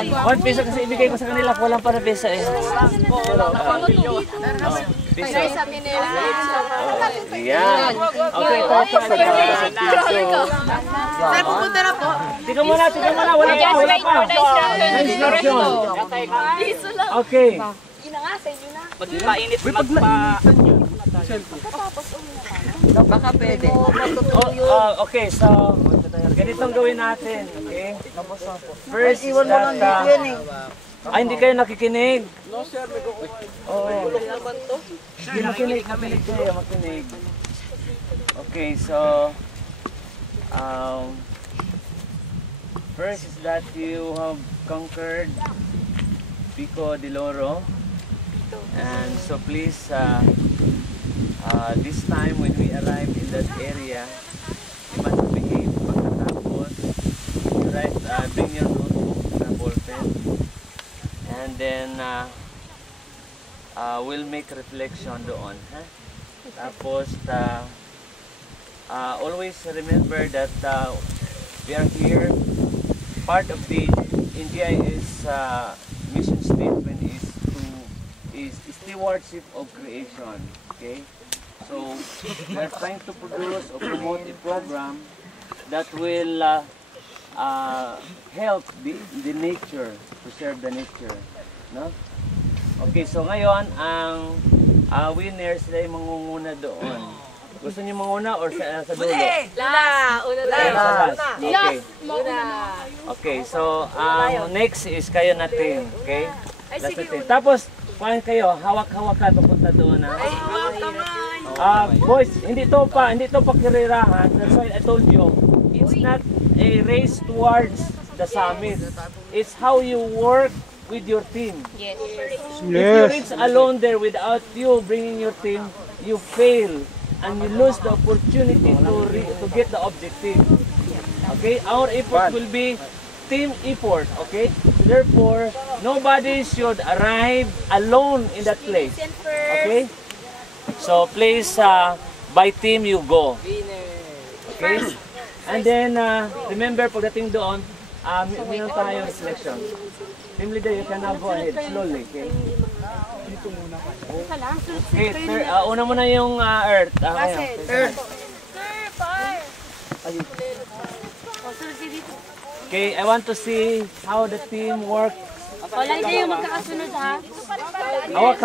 yan. 1 piso kasi ibigay ko sa kanila, walang para pesa eh. Piso. Yan. Okay, ito. Sir, pupunta na po. Tika muna, wala pa. Instruction. Okay. Magpainit, Baka pwede. Okay, so ganitong gawin natin, okay? First, Iwan mo lang dito yan eh. hindi kayo nakikinig. No, sir. Hindi makinig kayo, makinig. Okay, so first is that you have conquered Pico de Loro. And so please, this time when we arrive in that area, you must behave. Pagkatapos, you write, bring your notebook na ballpen. And then, we'll make reflection doon. Huh? Tapos, always remember that we are here. Part of the NDIS mission statement is stewardship of creation. Okay, so we are trying to produce or promote a program that will help the nature, preserve the nature, no? Okay, so ngayon ang winners sila yung mangunguna doon. Gusto niyo manguna or sa dulo? Una. Okay. Okay, so next is kayo natin, okay? Last natin. Tapos kuhaan kayo, hawak-hawak ka papunta doon, ha? Boys, hindi to pa kirirahan. That's why I told you, it's not a race towards the summit. It's how you work with your team. Yes. If you reach alone there without you bringing your team, you fail and you lose the opportunity to get the objective. Okay, our effort will be team effort. Okay, therefore nobody should arrive alone in that place. Okay, so please by team you go. Okay, and then remember pagdating doon, meron tayong selection. Team leader, you can now go ahead slowly. Okay. Okay, una muna yung earth. Earth. Okay, I want to see how the team works. Wala kayo magkakasunod ha. Hawak